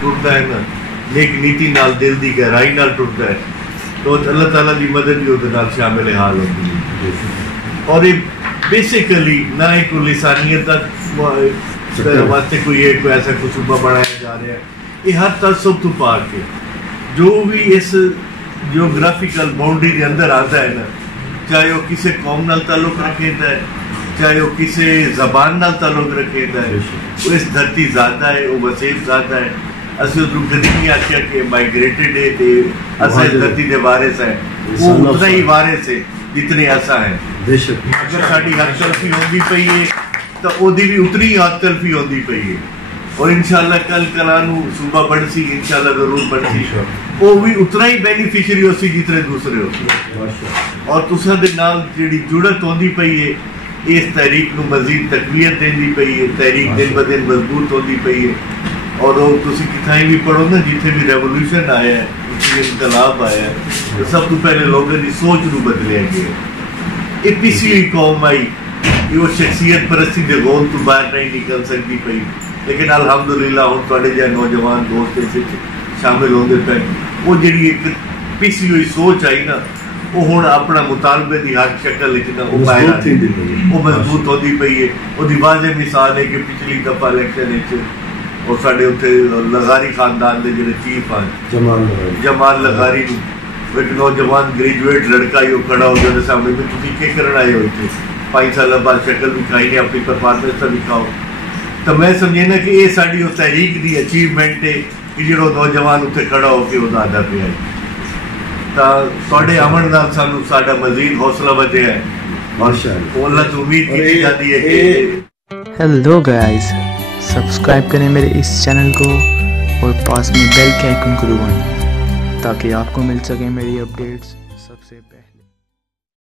ٹرتا ہے نا نیک نیتی نال دل دی گہرائی نال ٹرتا ہے تو اللہ تعالیٰ دی مدد بھی وہ شامل حال ہوتی ہے. اور یہ بیسیکلی نہ ایک لسانیت واسطے کوئی ایسا صوبہ بنایا جا رہا ہے. یہ ہر تعصب تو پا کے جو بھی اس جیوگرافیکل باؤنڈری کے اندر آتا ہے نا چاہے وہ کسی قوم نال تعلق رکھے ہے چاہے وہ کسی زبان نال تعلق رکھے ہے وہ اس دھرتی ذاتہ ہے وہ وسیع ذاتہ ہے. اسی ادھر کدی نہیں آخیا کہ مائگریٹڈ ہے تے اسا اس دھرتی دے وارث ہے وہ اتنا ہی وارث ہے جتنے ایسا ہے. اگر ساری حق تلفی ہوندی پئی ہے تو وہ بھی اتنی حق تلفی ہوندی پئی ہے. اور انشاءاللہ کل کلانو صوبہ بڑھ سی انشاءاللہ ضرور بڑھ سی وہ بھی اتنا ہی بینیفیشری ہو سی جتنے دوسرے ہو سی. اور تساں دے نال جڑی جڑت ہوندی پئی ہے اس تحریک نو مزید تقویت دیندی پئی ہے. تحریک دن ب دن مضبوط ہوندی پئی ہے. اور وہ تسی کتھائیں بھی پڑھو نا جتنے بھی ریولوشن آیا ہے انقلاب آیا ہے تو سب تو پہلے لوگوں کی سوچ نو بدلیا گیا. یہ پسی ہوئی قوم آئی یہ وہ شخصیت پرستی دے غول تو باہر نہیں نکل سکتی پئی لیکن الحمدللہ ہوں تھوڑے جہاں نوجوان دوست شامل ہوندے پے وہ جڑی ایک پسی ہوئی سوچ آئی نا وہ ہوں اپنا مطالبے کی ہر شکل وہ مضبوط ہوتی پئی ہے. وہ واضح مثال ہے کہ پچھلی دفعہ الیکشن اور سارے اتنے لغاری خاندان کے جڑے چیف ہیں جمال لغاری ایک نوجوان گریجویٹ لڑکا ہی وہ کھڑا ہو جائے سامنے میں تھی کیا کرنا آئے ہوئے تھے 5 سال بعد شکل بھی کھائی نہیں اپنی پرفارمنس بھی کھاؤ تو میں سمجھے نا کہ یہ ساری وہ تحریک کی اچیومنٹ ہے کہ جو نوجوان اتنے کھڑا ہو کے وہ دادا پہ آئے تو تھوڑے امن نال سانو ساڈا مزید حوصلہ بچے ہے اور اللہ تو امید کی جاتی ہے کہ ہیلو گائز سبسکرائب کریں میرے اس چینل کو اور پاس میں بیل کے آئیکن کو دبائیں تاکہ آپ کو مل سکیں میری اپڈیٹس.